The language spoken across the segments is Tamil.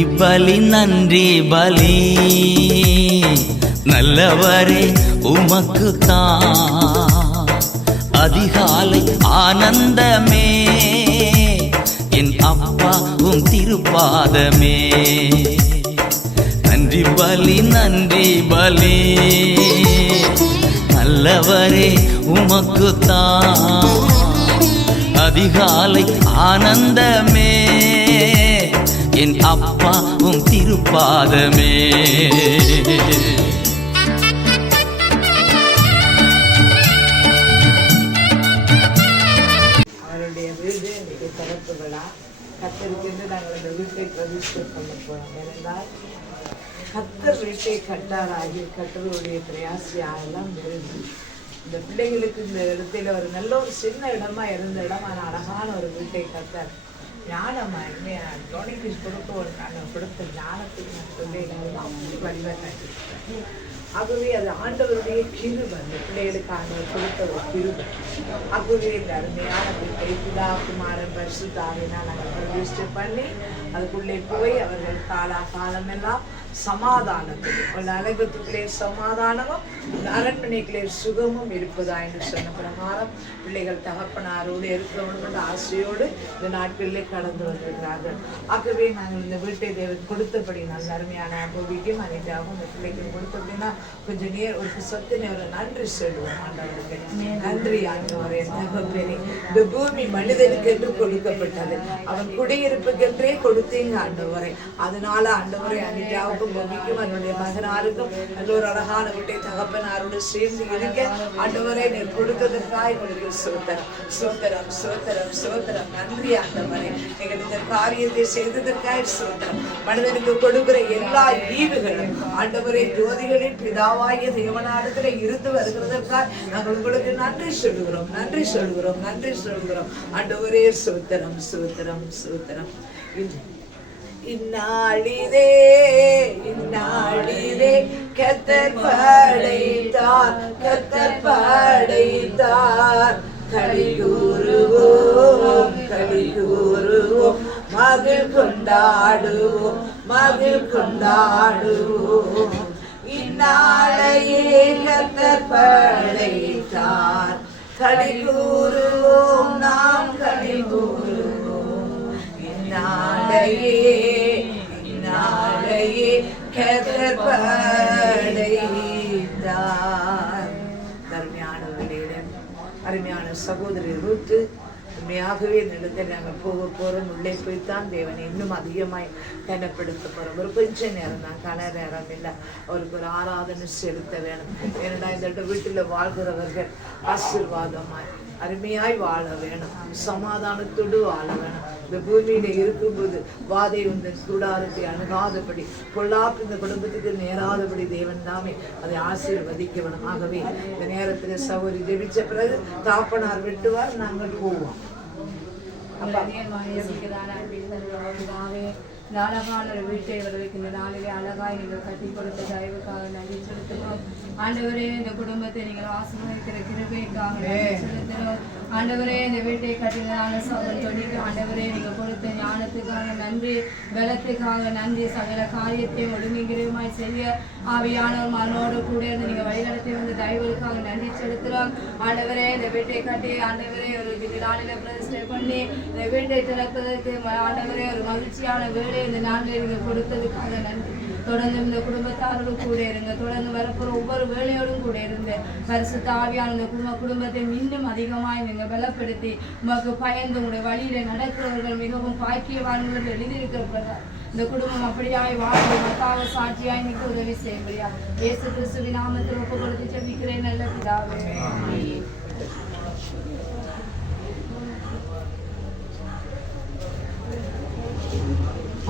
நன்றி பலி நன்றி பலி நல்லவரே உமக்கு தான் அதிகாலை ஆனந்தமே என் அப்பா உம் திருப்பாதமே நன்றி பலி நன்றி பலி நல்லவரே உமக்கு தான் அதிகாலை ஆனந்தமே என் அப்பா உம் திருப்பாதமே கத்தருக்கென்று நாங்கள் இந்த வீட்டை பிரதிஷ்டை பண்ண போறோம். ஏனென்றால் கத்தர் வீட்டை கட்டாராகி கட்டருடைய பிரயாசியாரெல்லாம் விரும்பி இந்த பிள்ளைகளுக்கு இந்த இடத்துல ஒரு நல்ல ஒரு சின்ன இடமா இருந்த இடம், ஆனால் அழகான ஒரு வீட்டை கத்தர் ஞானமா நான் டொனேட்டிவ் கொடுக்க ஒரு நான் கொடுத்த ஞானத்துக்கு நான் பிள்ளைகள் அப்படி வழிவகுத்தேன். ஆகவே அது ஆண்டவருடைய கிருபை, அந்த பிள்ளைகளுக்கு ஆண்டவர் கொடுத்த ஒரு கிருபை. ஆகவே இந்த அருமையான வீட்டை பிதா குமாரன் பரிசுத்தாவினால் நாங்கள் பிரதிஷ்டை பண்ணி அதுக்குள்ளே போய் அவர்கள் காலமெல்லாம் சமாதானத்துக்கு நரகத்துக்குள்ளே சமாதானமும் அரண்மனைக்குள்ளே சுகமும் இருப்பதா என்று சொன்ன பிரகாரம் பிள்ளைகள் தகப்பனாரோடு இருக்க வேண்டும் என்ற ஆசையோடு இந்த நாட்களிலே கடந்து வந்திருக்கிறார்கள். ஆகவே நாங்கள் இந்த வீட்டை தேவன் கொடுத்தபடி நல்ல அருமையான அனுபவிக்கும் அனைத்தாகவும் இந்த பிள்ளைகள் கொடுத்தபடினா கொஞ்சம் ஒரு சொத்து நேரம் நன்றி சொல்லுவோம். ஆண்டவருக்கு நன்றி ஆண்டவரே. இந்த பூமி மனிதனுக்கு என்று கொடுக்கப்பட்டது, அவன் குடியிருப்புக்கென்றே கொடுத்தீங்க ஆண்டவரை. அதனால ஆண்டவரை அனிதாவுக்கும் பொம்மிக்கும் அவனுடைய மகனாருக்கும் நல்ல ஒரு அழகான வீட்டை தகப்பனாரோடு சேர்ந்து இருக்க ஆண்டவரை நீர் கொடுத்ததற்காக உங்களுக்கு சோத்திரம் சோத்திரம் சோத்திரம் சோத்திரம். நன்றி ஆண்டவரே, நீங்கள் இந்த காரியத்தை செய்ததற்காக சோத்திரம். மனிதனுக்கு கொடுக்கிற எல்லா ஈவுகளும் ஆண்டவரை ஜோதிகளின் பிதாவாகிய தேவனாரிடத்தில் இருந்து வருகிறதற்காக நாங்கள் உங்களுக்கு நன்றி சொல்லுகிறோம் நன்றி சொல்லுகிறோம் நன்றி சொல்லுகிறோம் ஆண்டவரே. சோத்திரம் சோத்திரம் சோத்திரம். இந்நாளிலே இந்நாளிலே கர்த்தர் படைத்தார் கர்த்தர் படைத்தார். களி கூறுவோம் களி கூறுவோம் மகிழ் கொண்டாடுவோம் மகிழ் கொண்டாடுவோம். இந்நாளையே கர்த்தர் படைத்தார் களி கூறுவோம் நாம் களி கூறுவோம். இந்நாளையே இந்நாளையே கர்த்தர் படைத்தார். அருமையானவர்களிடம் அருமையான சகோதரி ரூத்து, உண்மையாகவே இந்த இடத்தில் நாங்கள் போக போறோம். உள்ளே போய்த்தான் தேவனை இன்னும் அதிகமாய் கனப்படுத்த போறோம். ஒரு கொஞ்ச நேரம் தான், கன நேரம் இல்லை. அவருக்கு ஒரு ஆராதனை செலுத்த வேணும். ஏன்னா இந்த வீட்டில் வாழ்கிறவர்கள் ஆசீர்வாதமாய் அருமையாய் வாழ வேணும், சமாதானத்தோடு வாழ வேணும். இந்த பூமியில இருக்கும்போது வாதை இந்த கூடாரத்தை அணுகாதபடி, பொல்லாப்பு இந்த குடும்பத்துக்கு நேராதபடி தேவன் தாமே அதை ஆசீர்வதிக்க வேணும். ஆகவே இந்த நேரத்தில் சகோதரி ஜெபிச்ச பிறகு தாப்பனார் வெட்டுவார், நாங்கள் போவோம். அழகான ஒரு வீட்டை வருவதற்கு நாளிலே அழகாய் நீங்கள் கட்டி கொடுத்த தயவுக்காக நன்றி செலுத்துகிறோம். ஆண்டவரே, இந்த குடும்பத்தை நீங்கள் ஆசீர்வதிக்கிற கிருபைக்காக நன்றி செலுத்துகிறோம். ஆண்டவரே, இந்த வீட்டை கட்டினால சகல் தொழில் ஆண்டவரே நீங்கள் கொடுத்த ஞானத்துக்காக நன்றி, பலத்துக்காக நன்றி. சகல காரியத்தையும் ஒழுங்குமாய் செய்ய ஆவியானவர் மனோடு கூட இருந்து நீங்கள் வழிநடத்தி வந்த தயவுக்காக நன்றி செலுத்துகிறோம். ஆண்டவரே, இந்த வீட்டை கட்டி ஆண்டவரே ஒரு நாளில பிரதிஷ்டை பண்ணி இந்த வீட்டை திறப்பதற்கு ஆண்டவரே ஒரு மகிழ்ச்சியான வேலை இந்த நாளில் நீங்கள் கொடுத்ததுக்காக நன்றி. தொடர்ந்து இந்த குடும்பத்தாரோடு கூட இருங்க, தொடர்ந்து வரப்போற ஒவ்வொரு வேலையோடும் கூட இருந்து பரிசுத்த ஆவியான இந்த குடும்பத்தை இன்னும் அதிகமாய் நீங்கள் பலப்படுத்தி உமக்கு பயந்து உங்களுடைய வழியில நடக்கிறவர்கள் மிகவும் பாக்கியவான்கள் எழுதியிருக்கிறவர்கள் இந்த குடும்பம் அப்படியாய் வாழ்ந்து மக்காக சாட்சியாய் நிற்க உதவி செய்யும்படியா இயேசு கிறிஸ்துவின் நாமத்தில் ஒப்பு கொடுத்து ஜெபிக்கிறேன் நல்ல பிதாவே.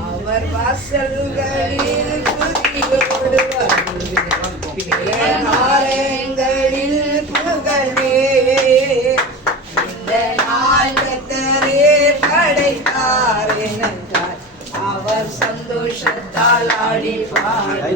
அவர் வாசல்களில் துதியோடு காலங்களில் புகழே இந்த நாள் கர்த்தரே படைத்தார் என்றார். அவர் சந்தோஷத்தால் ஆடி பாடி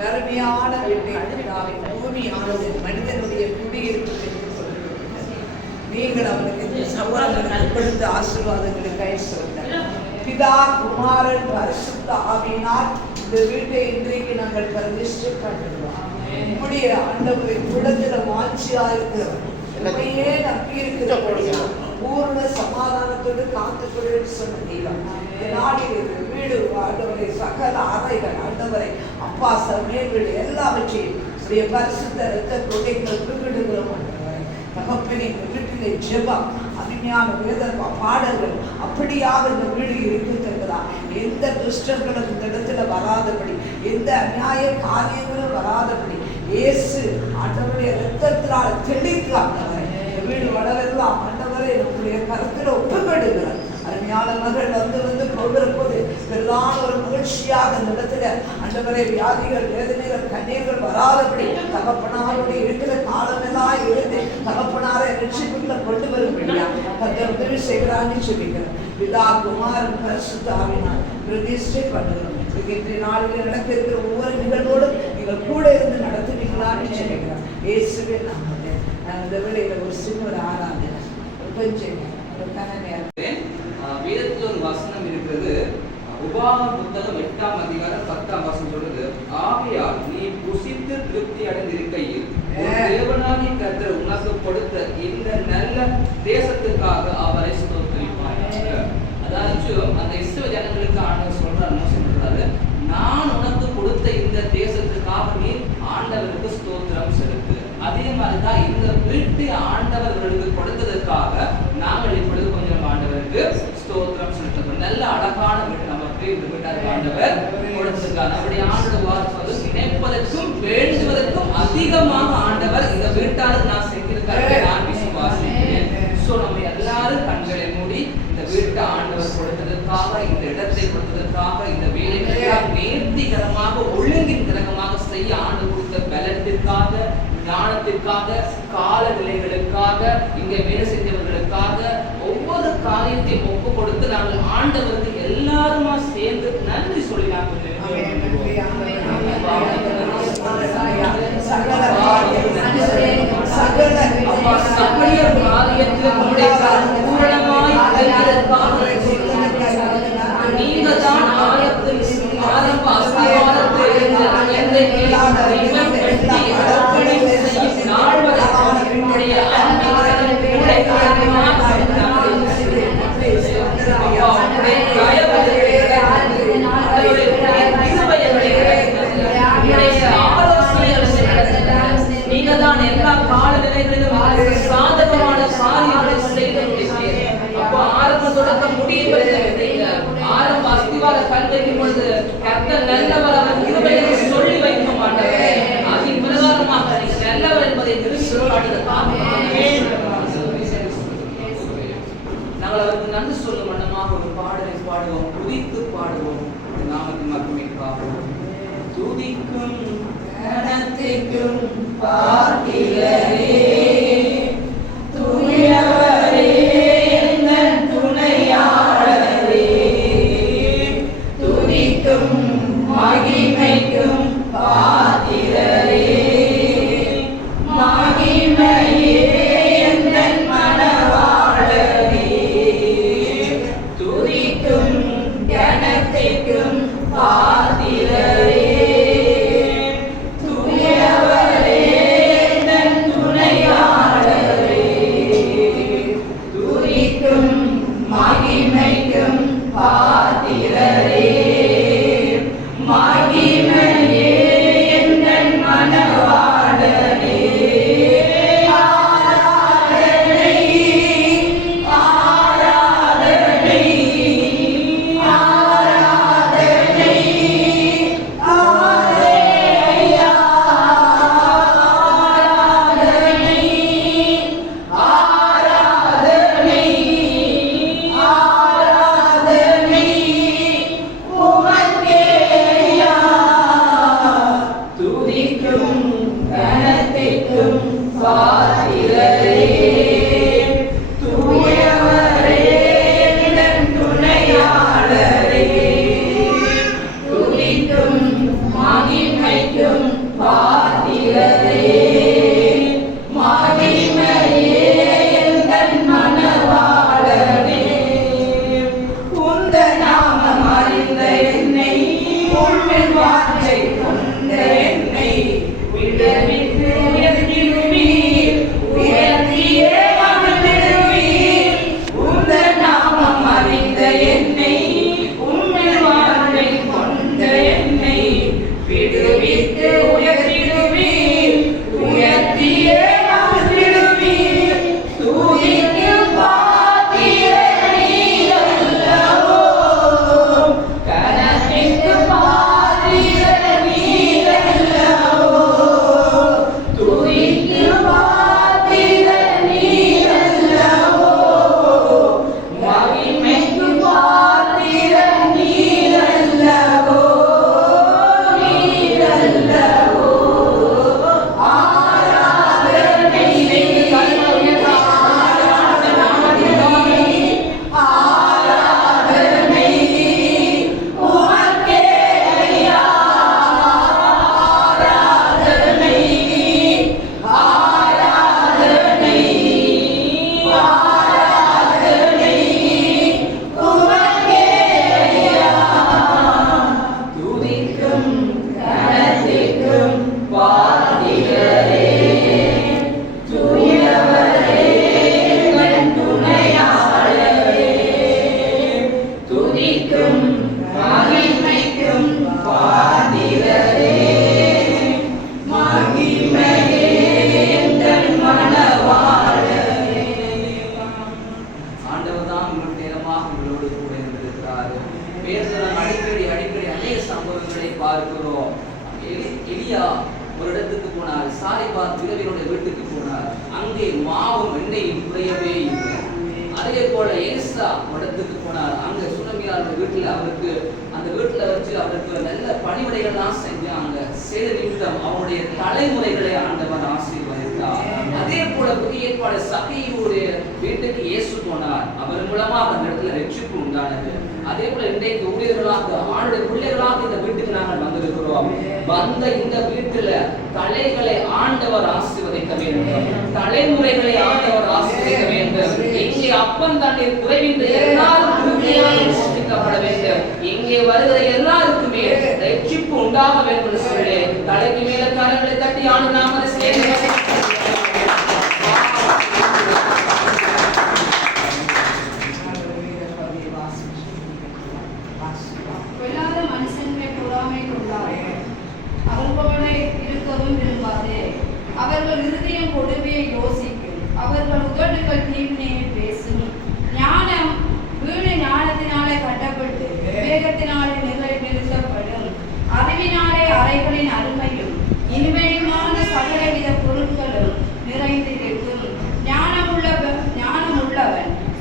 கருமையான வீட்டை கட்டாவே பூமியானது மனிதனுடைய குடியிருப்பு என்று சொல்லுகிறது. நீங்கள் அவனுக்கு இந்த சவால்களை கொடுத்த ஆசீர்வாதங்களுக்காக சொல்லுங்கள். பிதா குமாரன் பரிசுத்த ஆவியினால் இந்த வீட்டை இன்றைக்கு நாங்கள் பிரதிஷ்டை பண்ணுகிறோம். நம்முடைய ஆண்டவரை குடத்துல வாஞ்சியா இருக்கிறவர் நம்மையே நம்பி இருக்கிறபடியா பூர்ண சமாதானத்தோடு காத்துக்கொள்ள சொன்ன தெய்வம். வீடு ஆண்டவரை சகல அறைகள் ஆண்டவரை அப்பா சமையல் வீடு எல்லாவற்றையும் பரிசுத்த இரத்த கொடைகள் குறிப்பிடுகிறோம். தகப்பனே வீட்டிலே ஜெபம் அருமையான வேத பாடல்கள் அப்படியாக இந்த வீடு இருக்கிறதா எந்த துஷ்டர்களும் இந்த இடத்துல வராதபடி எந்த அநியாய காரியங்களும் வராதபடி இயேசு ஆண்டவருடைய இரத்தத்தினால் தெளித்து ஆண்டவரை வீடு வளரெல்லாம் ஆண்டவரை நம்முடைய கருத்தில் ஒப்புக்கொடுகிறார். அருமையான மகள் வந்து போகிற போது பெரிதான ஒரு மகிழ்ச்சியாக அந்த இடத்துல ஆண்டவரை வியாதிகள் வேதனைகள் கண்ணீர்கள் வராதபடி தகப்பனாருடைய இருக்கிற காலமெல்லாம் இருந்து தகப்பனாரை ரட்சிப்புக்குள்ள கொண்டு வரும்படியா கர்த்தர் உதவி செய்கிறான்னு சொல்லிக்கிறேன். பிதா குமாரன் பரிசுத்த ஆவியினால் பிரதிஷ்டை பண்ணுகிறோம். இன்றைய நாளில் நடக்க இருக்கிற ஒவ்வொரு நிகழ்வோடும் நீங்கள் கூட இருந்து நடத்துவீங்களான்னு சொல்லிக்கிறேன். இயேசுவே நாமத்தை அந்த வேளையில ஒரு சின்ன ஒரு ஆராதனை கொஞ்சம் வேதத்தில் ஒரு வசனம் இருக்கிறது. உபாகம புத்தகம் 8ஆம் அதிகாரம் 10ஆம் வசனம் சொல்றது, ஆகையால் நீ புசித்து திருப்தி அடைந்திருக்கையில் தேவனாகிய கர்த்தர் உனக்கு கொடுத்த இந்த நல்ல தேசத்துக்காக அவரை ஸ்தோத்திரிப்பாயாக. அதாவது அந்த இஸ்ரவேல் ஜனங்களுக்கு ஆண்டவர் சொல்றாரு, மோசே சொல்றாரு, நான் உனக்கு கொடுத்த இந்த தேசத்துக்காக நீ ஆண்டவருக்கு ஸ்தோத்திரம் செலுத்து. அதே மாதிரிதான் இந்த வீட்டை ஆண்டவர்களுக்கு கொடுத்ததற்காக நாங்கள் இப்பொழுது கொஞ்சம் ஆண்டவருக்கு ஸ்தோத்திரம் செலுத்தப்படும். நல்ல அழகான வீடு நமக்கு இந்த வீட்டாருக்கு ஆண்டவர் கொடுத்திருக்கார். நம்முடைய ஆண்டவர் வார்த்தை நினைப்பதற்கும் வேண்டுவதற்கும் அதிகமாக ஆண்டவர் இந்த வீட்டாருக்கு நான் செஞ்சிருக்காரு நான் விசுவாசிக்கிறேன். சோ நம்ம எல்லாரும் கண்களை மூடி இந்த வீட்டை ஆண்டவர் கொடுத்ததற்காக, இந்த இடத்தை கொடுத்ததற்காக, இந்த வேலைகளை நேர்த்திகரமாக ஒழுங்கின் கிரகமாக செய்ய ஆண்டு கொடுத்த பலத்திற்காக, ஞானத்திற்காக, காலநிலைகளுக்காக, இங்கே வேலை செஞ்சவர்களுக்காக ஒவ்வொரு காரியத்தையும் ஒப்பு கொடுத்து நாங்கள் ஆண்டவருக்கு எல்லாருமா சேர்ந்து நன்றி சொல்லி நாங்கள் நீங்க தான் ஆரம்பத்தில் ஆரம்ப நீங்க தான் எல்லா காலநிலைகளிலும் சாதகமான காரியங்களை செய்து அப்போ ஆரம்ப தொடக்கம் முடியும் ஆரம்ப அஸ்திவார கல் வைக்கும் பொழுது கர்த்தர் நல்லவர், அவர் கிருபையை சொல்லி வைக்க மாட்டார். அதன் பிரகாரமாக நீங்கள் நல்லவர் என்பதை நாங்கள் அவருக்கு நன்றி சொல்லும் வண்ணமாக ஒரு பாடலை பாடுவோம், துதித்து பாடுவோம், நாமத்தின் மகிமை காப்போம். துதிக்கும் கனத்திற்கும் பாத்திரரே, தூயவரே, எங்கள் துணையாளரே, துதிக்கும் மகிமைக்கும் பாத்திரரே, மகிமையே எங்கள் மனவாளரே, துதிக்கும் கனத்திற்கும் பாத்திரரே, பாத்திரரே, மகிமையே எங்கள் துதிக்கும் மகிமைக்கும் பாத்திரரே மகிமையே எங்கள் மனவாளனே உந்த நாமம் அறிந்த என்னை உம்மின் வார்த்தை கொண்ட என்னை விடுவித்து உயர்த்திடுவீர் உயர்த்தியே மகிழ்ந்திடுவீர் உந்த நாமம் அறிந்த என்னை உம்மின் வார்த்தை கொண்ட என்னை விடுவித்து உயர்த்திடுவீர் உயர்த்தியே மகிழ்ந்திடுவீர் துதிக்கும் பாத்திரரே நீரல்லவோ கனத்திற்கு பாத்திரரே நீரல்லவோ துதிக்கும் பாத்திரரே நீரல்லவோ மகிமைக்கு பாத்திரரே நீரல்லவோ நீரல்லவோ ஆராதனை ஆராதனை உமக்கே ஐயா ஆராதனை ஆராதனை ஆராதனை உமக்கே ஐயா துதிக்கும் கனத்திற்கும் பாத்திரரே தூயவரே எங்கள் துணையாளரே துதிக்கும் மகிமைக்கும் பாத்திரரே மகிமையே எங்கள் மனவாளரே. ஆண்டவர் தான் உங்கள் நேரமாக உங்களோடு கூட இருந்திருக்கிறார். பேசுகிறோம் அடிக்கடி அநேக சம்பவங்களை பார்க்கிறோம். எலியா ஒரு இடத்துக்கு போனார், சாரிபாத் விதவையினுடைய வீட்டுக்கு போனார். அங்கே மாவும் எண்ணெயும் குறையவே இல்லை. அதே போல எலிசா ஒரு இடத்துக்கு போனார். அங்க சுனமியார் வீட்டுல அவருக்கு அந்த வீட்டுல வச்சு அவருக்கு நல்ல பணிவிடைகள்லாம் செஞ்சாங்க. செய்த நிமித்தம் அவருடைய தலைமுறைகளை ஆண்டவர் ஆசீர்வதித்தார். அதே போல புதிய ஏற்பாடு சகையுடைய வீட்டுக்கு இயேசு போனார். அவர் மூலமாக அந்த இடத்துல ரட்சிப்பு உண்டானது. அதே போல இன்றைக்கு ஊழியர்களாக ஆண்டுடைய பிள்ளைகளாக இந்த வீட்டுக்கு நாங்கள் வந்திருக்கிறோம். வந்த இந்த வீட்டுல தலைகளை ஆண்டவர் ஆசீர்வதிக்க வேண்டும், தலைமுறைகளை ஆண்டவர் ஆசீர்வதிக்க வேண்டும். இங்கே அப்பன் தண்ணீர் குறைவின்றி எல்லாரும் உறுதியாக போஷிக்கப்பட வேண்டும். இங்கே வருகிற எல்லாருக்குமே ரட்சிப்பு உண்டாக வேண்டும் என்று சொல்லி தலைக்கு மேல கரங்களை தட்டி ஆண்டு நாம சேர்ந்து பொல்லாத மனுஷன்களை பொறாமை கொள்ளாதே, அவர்களோட இருக்கவும் விரும்பாதே. அவர்கள் இருதயம் கொடுமையை யோசிக்கும், அவர்கள் உதடுகள் தீமையை பேசும். ஞானம் வீடு ஞானத்தினாலே கட்டப்பட்டு வேகத்தினாலே நிறுத்தப்படும். அறிவினாலே அறைகளின் அருமையும் இனிமையுமான சகலவித பொருட்களும் நிறைந்திருக்கும். ஞானமுள்ளவன்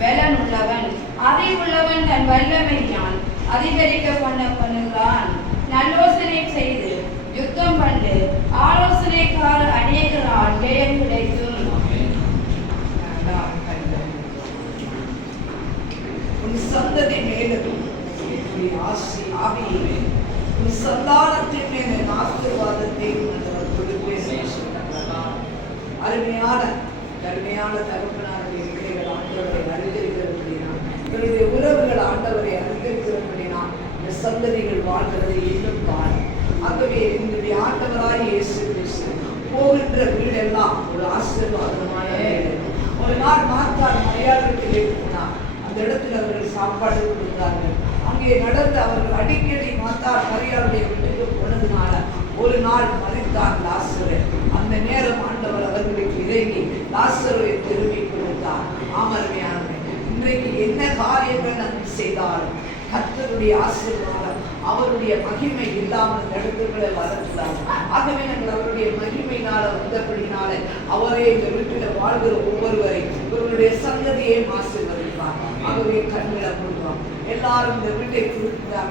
பலனுள்ளவன், அறிவுள்ளவன் தன் வல்லமையான் அதிகரிக்க பண்ணுகிறான். நல்லோசனை செய்து யுத்தம் பண்ணு, ஆலோசனைக்காரர் அநேகரால் ஜெயம் கிடைக்கும். உன் சந்ததி மேலும் ஆவியுமே உன் சந்தானத்தின் மேல் என் ஆசீர்வாதத்தை கொடுப்பேன். அருமையான தகப்பனாருடைய பிள்ளைகள் ஆண்டவரை அறிந்திருக்கிறபடினால், இவருடைய உறவுகள் ஆண்டவரை அறிந்திருக்கிறபடினால் இந்த சந்ததிகள் வாழ்கிறது இன்னும் காலம். ஆகவே என்னுடைய ஆண்டவராய் இயேசு கிறிஸ்து போகின்ற வீடெல்லாம் ஒரு ஆசீர்வாதமான வீடு. ஒரு நாள் மார்த்தார் மரியாதைக்கு போனார். அந்த இடத்துல அவர்கள் சாப்பாடு கொடுத்தார்கள். அங்கே நடந்து அவர்கள் அடிக்கடி மார்த்தார் மரியாதைய வீட்டுக்கு போனதுனால ஒரு நாள் மரித்தார் லாசரு. அந்த நேரம் ஆண்டவர் அவர்களுக்கு இறங்கி லாசருவை திரும்பி கொடுத்தார். ஆமருமையானவை, இன்றைக்கு என்ன காரியங்கள் நாம் செய்தாலும் கர்த்தருடைய ஆசீர்வாதம் அவருடைய மகிமை இல்லாமல் நடத்துகளை வரக்கூடாது. ஆகவே நாங்கள் அவருடைய மகிமையினால வந்தபடினால அவரே இந்த வீட்டில் வாழ்கிற ஒவ்வொருவரை இவருடைய சந்ததியை ஆசீர்வதிப்பார். ஆகவே கண்களை கொடுக்கிறோம். எல்லாரும் இந்த வீட்டை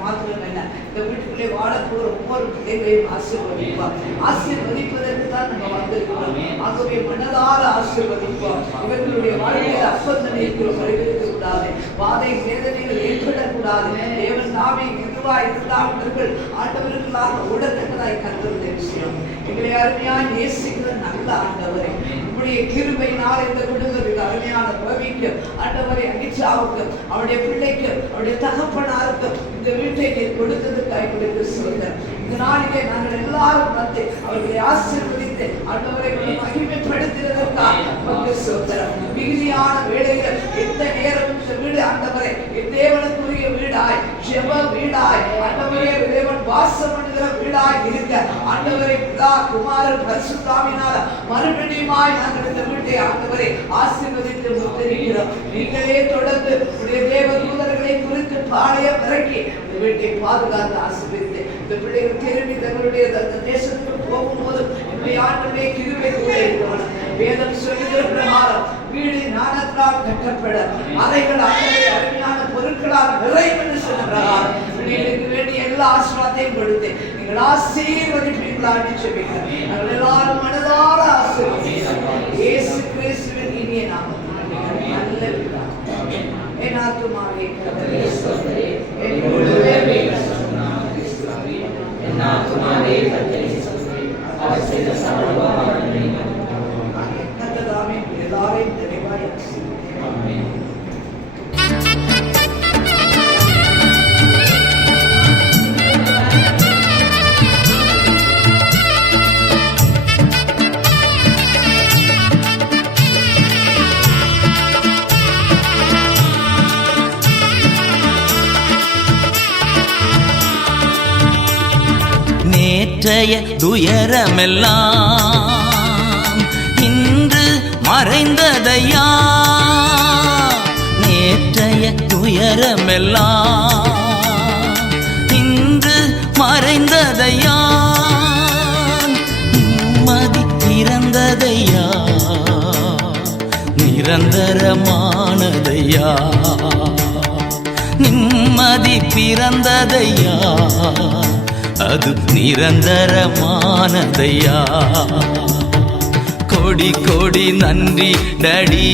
மாத்திரமல்ல, இந்த வீட்டுக்குள்ளே வாழக்கூட ஒவ்வொரு பிள்ளைகளையும் ஆசீர்வதிப்பார். ஆசீர்வதிப்பதற்கு தான் நம்ம வந்திருக்கிறோம். ஆகவே மனதார ஆசீர்வதிப்போம். இவர்களுடைய வாழ்க்கையில் அப்பந்தனை வருகிறது கூடாது, வாதை வேதனைகள் ஏற்படக்கூடாது. தேவன் நாமே சத்துருவாய் இருந்தால் அவர்கள் ஆண்டவர்களாக ஓடத்தக்கதாய் கர்த்தருடைய விஷயம். எங்களை அருமையாய் நேசிக்கிற நல்ல ஆண்டவரே, உங்களுடைய கிருபையினால் இந்த குடும்பத்துக்கு அருமையான ரவிக்கு ஆண்டவரை அனிச்சாவுக்கு அவருடைய பிள்ளைக்கு அவருடைய தகப்பனாருக்கு இந்த வீட்டை நீர் கொடுத்ததுக்காய் கொடுத்து சொல்கிறேன். இந்த நாளிலே நாங்கள் எல்லாரும் வந்து அவர்களை ஆசீர்வதித்து ஆண்டவரை மகிமைப்படுத்தினதற்காக நமக்கு சொல்கிறோம். மிகுதியான வேளையில் எந்த நேரம் இந்த வீடு ஆண்டவரை தேவனுக்குரிய வீடாய் ஜெப வீடாய் ஆண்டவரே தேவன் வாசம் பண்ணுகிற வீடாய் இருக்க ஆண்டவரை பிதா குமாரன் பரிசுத்தாவினால மறுபடியுமாய் நாங்கள் இந்த வீட்டை ஆண்டவரை ஆசீர்வதித்து முத்திருக்கிறோம். நீங்களே தொடர்ந்து உடைய தேவ தூதர்களை குறித்து பாளையம் இறக்கி இந்த வீட்டை பாதுகாத்து ஆசீர்வதித்து இந்த பிள்ளைகள் திரும்பி தங்களுடைய தேசத்துக்கு போகும்போது என்னுடைய ஆண்டவரே கிருபை கூட இருக்கணும். வேதம் சொல்லுகிற பிரகாரம் வீடு ஞானத்தால் கட்டப்பட அறைகள் அறைகளை அருமையான பொருட்களால் நிறைவு என்று சொன்ன பிரகாரம் பிள்ளைகளுக்கு வேண்டிய எல்லா ஆசீர்வாதத்தையும் கொடுத்து நீங்கள் ஆசீர்வதிப்பீர்களாக சொல்லுகிறேன். நாங்கள் எல்லாரும் மனதார ஆசீர்வதிக்கிறோம். இயேசு கிறிஸ்துவின் இனிய நாமத்தில் நல்ல பிதாவே. என் ஆத்துமாவே கர்த்தரை ஸ்தோத்திரி, என் முழுவதுமே என் ஆத்துமாவே கர்த்தரை ஸ்தோத்திரி, அவர் செய்த சகல உபகாரங்களையும் கர்த்ததாமே எல்லாரையும் நிறைவாய் ஆசீர்வதிப்பார். ஆமென். நேற்றைய துயரமெல்லாம் இன்று மறைந்ததையா, நேற்றைய துயரமெல்லாம் இன்று மறைந்ததையா, நிம்மதி பிறந்ததையா, நிரந்தரமானதையா, நிம்மதி பிறந்ததையா, அது நிரந்தரமானதையா. கோடி கோடி நன்றி டாடி,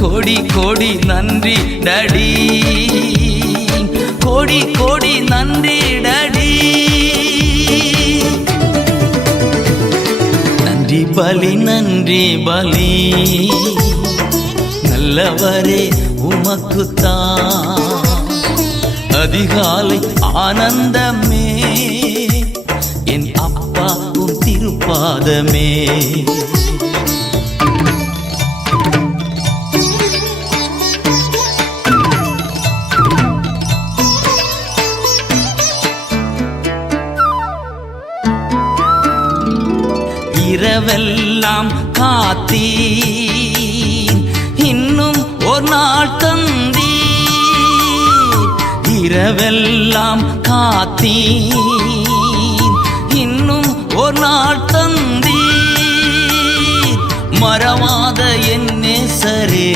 கோடி கோடி நன்றி டாடி, கோடி கோடி நன்றி டாடி. நன்றி பலி நன்றி பலி, நல்லவரே உமக்குத்தான் அதிகாலை ஆனந்தமே, என் அப்பா உம் திருப்பாதமே. இரவெல்லாம் காத்தீர், இன்னும் ஒரு நாள் தந்தீர், இரவெல்லாம் காத்தீர், இன்னும் ஒரு நாள் தந்தீர். மறவாத என் நேசரே,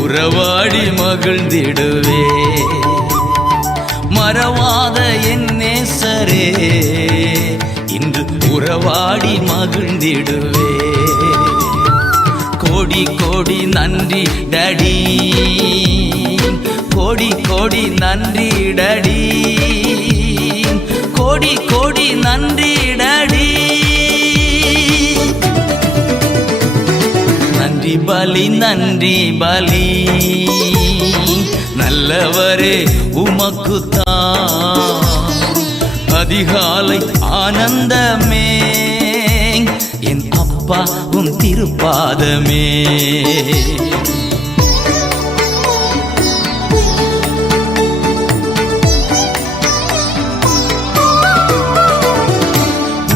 உறவாடி மகிழ்ந்திடுவே, மறவாத என் நேசரே, இன்று உறவாடி மகிழ்ந்திடுவே. கோடி கோடி நன்றி டாடி, கோடி கோடி நன்றி டாடி, கோடி கோடி நன்றி டாடி. நன்றி பலி நன்றி பலி, நல்லவரே உமக்குத்தான் அதிகாலை ஆனந்தமே, என் அப்பா உம் திருப்பாதமே.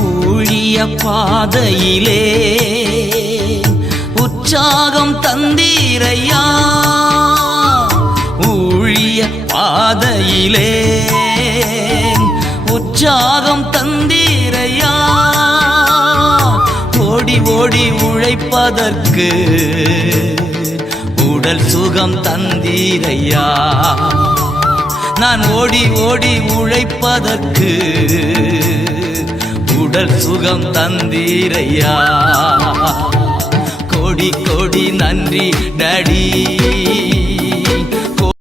ஊழிய பாதையிலே உற்சாகம் தந்தீரையா, ஊழிய பாதையிலே உற்சாகம் தந்தீரையா, ஓடி ஓடி உழைப்பதற்கு உடல் சுகம் தந்தீரையா, நான் ஓடி ஓடி உழைப்பதற்கு உடல் சுகம் தந்தீரையா. கோடி கோடி நன்றி டாடி,